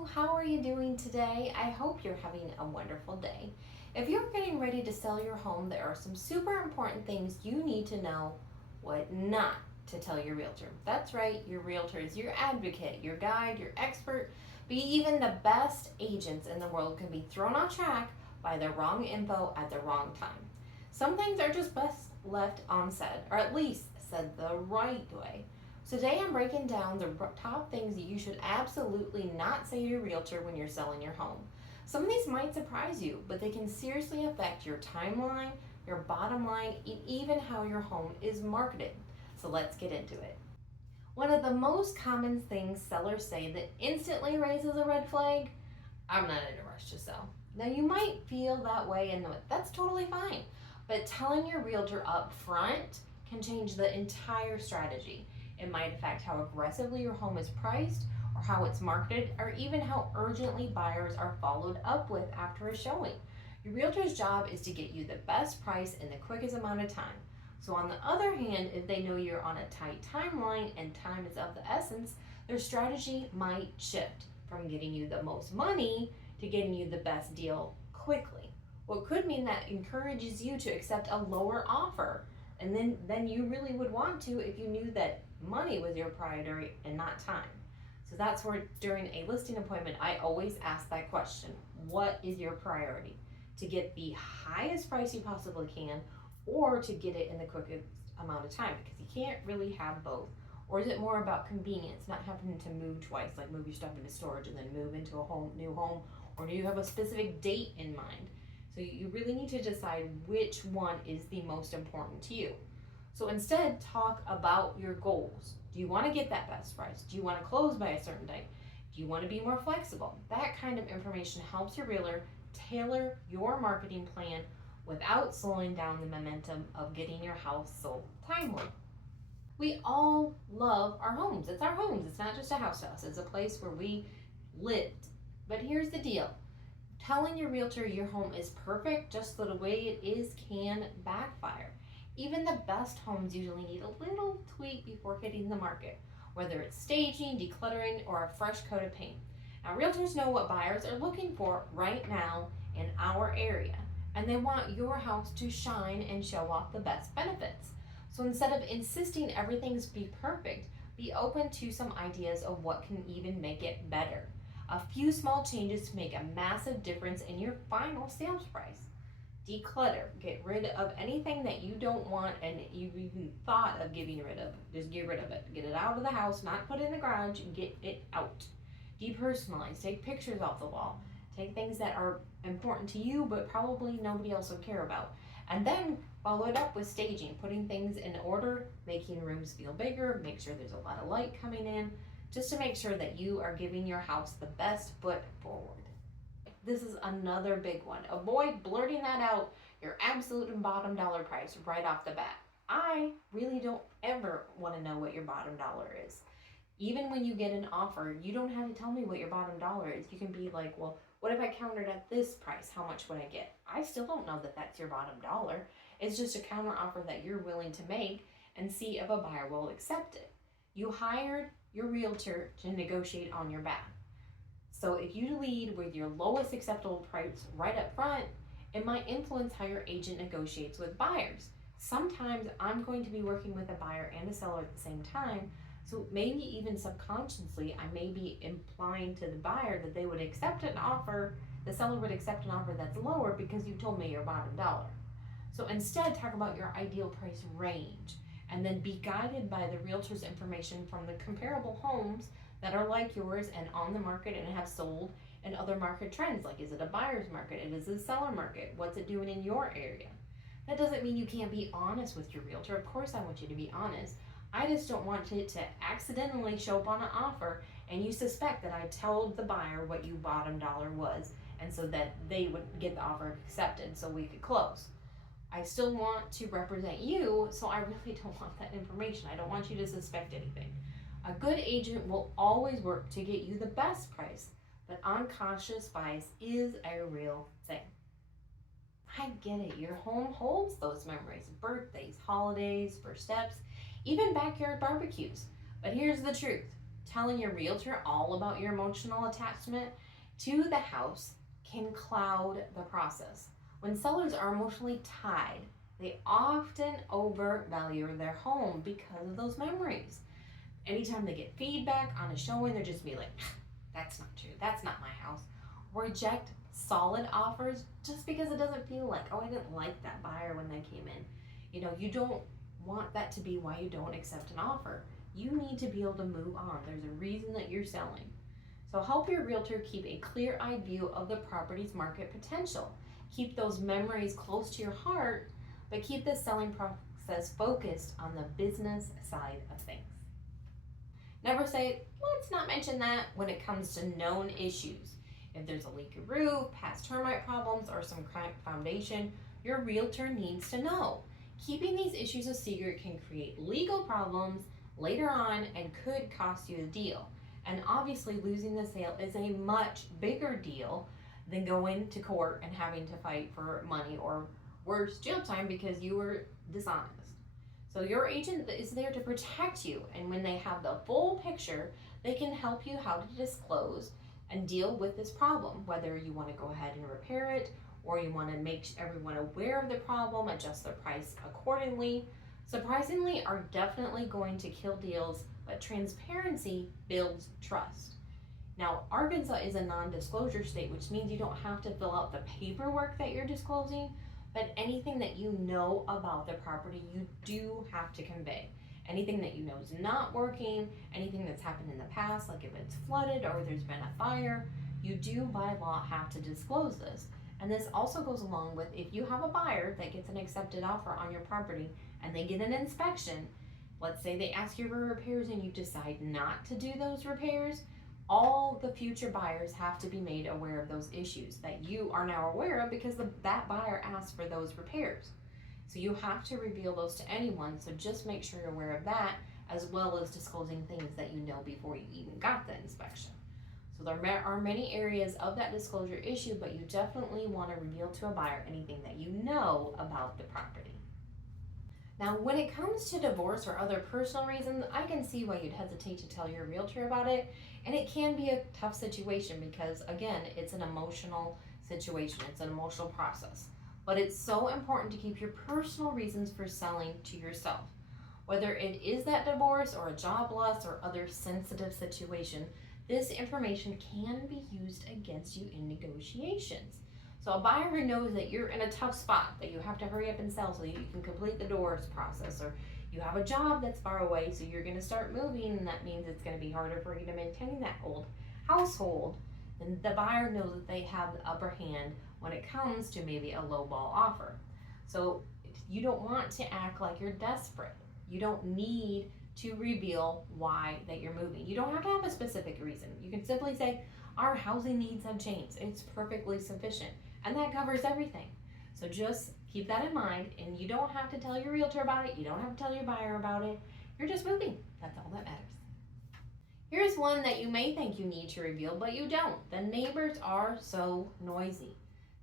Hello, how are you doing today? I hope you're having a wonderful day. If you're getting ready to sell your home, there are some super important things you need to know what not to tell your realtor. That's right, your realtor is your advocate, your guide, your expert, but even the best agents in the world can be thrown off track by the wrong info at the wrong time. Some things are just best left unsaid, or at least said the right way. So today I'm breaking down the top things that you should absolutely not say to your realtor when you're selling your home. Some of these might surprise you, but they can seriously affect your timeline, your bottom line, and even how your home is marketed. So let's get into it. One of the most common things sellers say that instantly raises a red flag: I'm not in a rush to sell. Now you might feel that way and that's totally fine, but telling your realtor up front can change the entire strategy. It might affect how aggressively your home is priced, or how it's marketed, or even how urgently buyers are followed up with after a showing. Your realtor's job is to get you the best price in the quickest amount of time. So on the other hand, if they know you're on a tight timeline and time is of the essence, their strategy might shift from getting you the most money to getting you the best deal quickly. What could mean that encourages you to accept a lower offer, and then you really would want to if you knew that money was your priority and not time. So that's where during a listing appointment, I always ask that question: what is your priority? To get the highest price you possibly can, or to get it in the quickest amount of time? Because you can't really have both. Or is it more about convenience, not having to move twice, like move your stuff into storage and then move into a new home, or do you have a specific date in mind? So you really need to decide which one is the most important to you. So instead, talk about your goals. Do you want to get that best price? Do you want to close by a certain date? Do you want to be more flexible? That kind of information helps your realtor tailor your marketing plan without slowing down the momentum of getting your house sold timely. We all love our homes. It's our homes. It's not just a house to us. It's a place where we lived. But here's the deal. Telling your realtor your home is perfect just the way it is can backfire. Even the best homes usually need a little tweak before hitting the market, whether it's staging, decluttering, or a fresh coat of paint. Now, realtors know what buyers are looking for right now in our area, and they want your house to shine and show off the best benefits. So instead of insisting everything's be perfect, be open to some ideas of what can even make it better. A few small changes to make a massive difference in your final sales price. Declutter. Get rid of anything that you don't want and you've even thought of getting rid of. Just get rid of it. Get it out of the house, not put it in the garage, and get it out. Depersonalize. Take pictures off the wall. Take things that are important to you but probably nobody else would care about. And then follow it up with staging, putting things in order, making rooms feel bigger, make sure there's a lot of light coming in, just to make sure that you are giving your house the best foot forward. This is another big one. Avoid blurting that out, your absolute and bottom dollar price, right off the bat. I really don't ever want to know what your bottom dollar is. Even when you get an offer, you don't have to tell me what your bottom dollar is. You can be like, well, what if I countered at this price? How much would I get? I still don't know that that's your bottom dollar. It's just a counter offer that you're willing to make and see if a buyer will accept it. You hired your realtor to negotiate on your behalf. So if you lead with your lowest acceptable price right up front, it might influence how your agent negotiates with buyers. Sometimes I'm going to be working with a buyer and a seller at the same time, so maybe even subconsciously I may be implying to the buyer that they would accept an offer, the seller would accept an offer that's lower because you told me your bottom dollar. So instead, talk about your ideal price range and then be guided by the realtor's information from the comparable homes that are like yours and on the market and have sold, and other market trends, like is it a buyer's market, is it a seller market, what's it doing in your area. That doesn't mean you can't be honest with your realtor. Of course I want you to be honest. I just don't want it to accidentally show up on an offer and you suspect that I told the buyer what your bottom dollar was, and so that they would get the offer accepted so we could close. I still want to represent you, so I really don't want that information. I don't want you to suspect anything. A good agent will always work to get you the best price, but unconscious bias is a real thing. I get it. Your home holds those memories: birthdays, holidays, first steps, even backyard barbecues. But here's the truth. Telling your realtor all about your emotional attachment to the house can cloud the process. When sellers are emotionally tied, they often overvalue their home because of those memories. Anytime they get feedback on a showing, they're just be like, that's not true, that's not my house. Reject solid offers just because it doesn't feel like, oh, I didn't like that buyer when they came in. You don't want that to be why you don't accept an offer. You need to be able to move on. There's a reason that you're selling. So help your realtor keep a clear-eyed view of the property's market potential. Keep those memories close to your heart, but keep the selling process focused on the business side of things. Never say, let's not mention that when it comes to known issues. If there's a leaky roof, past termite problems, or some cracked foundation, your realtor needs to know. Keeping these issues a secret can create legal problems later on and could cost you the deal. And obviously, losing the sale is a much bigger deal than going to court and having to fight for money or worse, jail time because you were dishonest. So your agent is there to protect you, and when they have the full picture, they can help you how to disclose and deal with this problem, whether you want to go ahead and repair it or you want to make everyone aware of the problem, adjust the price accordingly. Surprisingly, are definitely going to kill deals, but transparency builds trust. Now, Arkansas is a non-disclosure state, which means you don't have to fill out the paperwork that you're disclosing, but anything that you know about the property, you do have to convey. Anything that you know is not working, anything that's happened in the past, like if it's flooded or there's been a fire, you do by law have to disclose this. And this also goes along with if you have a buyer that gets an accepted offer on your property and they get an inspection, let's say they ask you for repairs and you decide not to do those repairs, all the future buyers have to be made aware of those issues that you are now aware of because that buyer asked for those repairs. So you have to reveal those to anyone, so just make sure you're aware of that, as well as disclosing things that you know before you even got the inspection. So there are many areas of that disclosure issue, but you definitely want to reveal to a buyer anything that you know about the property. Now, when it comes to divorce or other personal reasons, I can see why you'd hesitate to tell your realtor about it. And it can be a tough situation because, again, it's an emotional situation, it's an emotional process. But it's so important to keep your personal reasons for selling to yourself. Whether it is that divorce or a job loss or other sensitive situation, this information can be used against you in negotiations. So a buyer who knows that you're in a tough spot, that you have to hurry up and sell so that you can complete the divorce process, or you have a job that's far away so you're going to start moving and that means it's going to be harder for you to maintain that old household, then the buyer knows that they have the upper hand when it comes to maybe a low ball offer. So you don't want to act like you're desperate. You don't need to reveal why that you're moving. You don't have to have a specific reason. You can simply say, our housing needs have changed. It's perfectly sufficient. And that covers everything. So just keep that in mind, and you don't have to tell your realtor about it. You don't have to tell your buyer about it. You're just moving. That's all that matters. Here's one that you may think you need to reveal, but you don't. The neighbors are so noisy.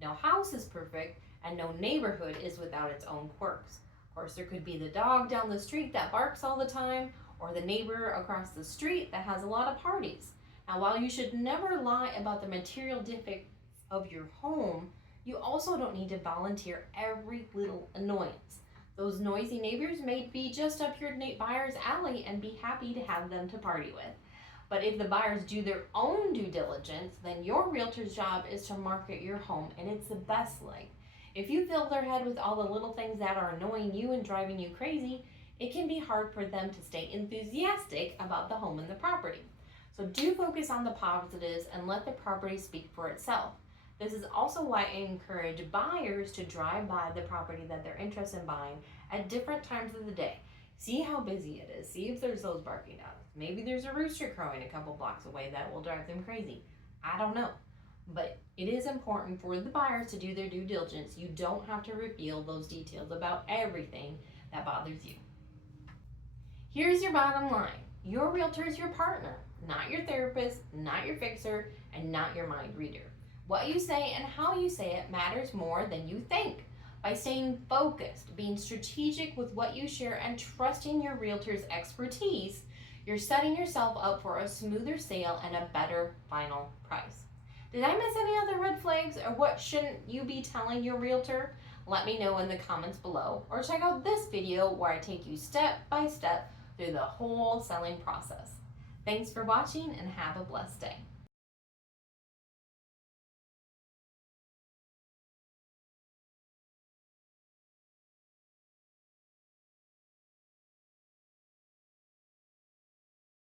No house is perfect, and no neighborhood is without its own quirks. Of course, there could be the dog down the street that barks all the time, or the neighbor across the street that has a lot of parties. Now, while you should never lie about the material defects of your home, you also don't need to volunteer every little annoyance. Those noisy neighbors may be just up your buyer's alley and be happy to have them to party with. But if the buyers do their own due diligence, then your realtor's job is to market your home in its best light. If you fill their head with all the little things that are annoying you and driving you crazy, it can be hard for them to stay enthusiastic about the home and the property. So do focus on the positives and let the property speak for itself. This is also why I encourage buyers to drive by the property that they're interested in buying at different times of the day. See how busy it is. See if there's those barking dogs. Maybe there's a rooster crowing a couple blocks away that will drive them crazy. I don't know. But it is important for the buyers to do their due diligence. You don't have to reveal those details about everything that bothers you. Here's your bottom line. Your realtor is your partner, not your therapist, not your fixer, and not your mind reader. What you say and how you say it matters more than you think. By staying focused, being strategic with what you share, and trusting your realtor's expertise, You're setting yourself up for a smoother sale and a better final price. Did I miss any other red flags, or what shouldn't you be telling your realtor? Let me know in the comments below, or check out this video where I take you step by step through the whole selling process. Thanks for watching and have a blessed day.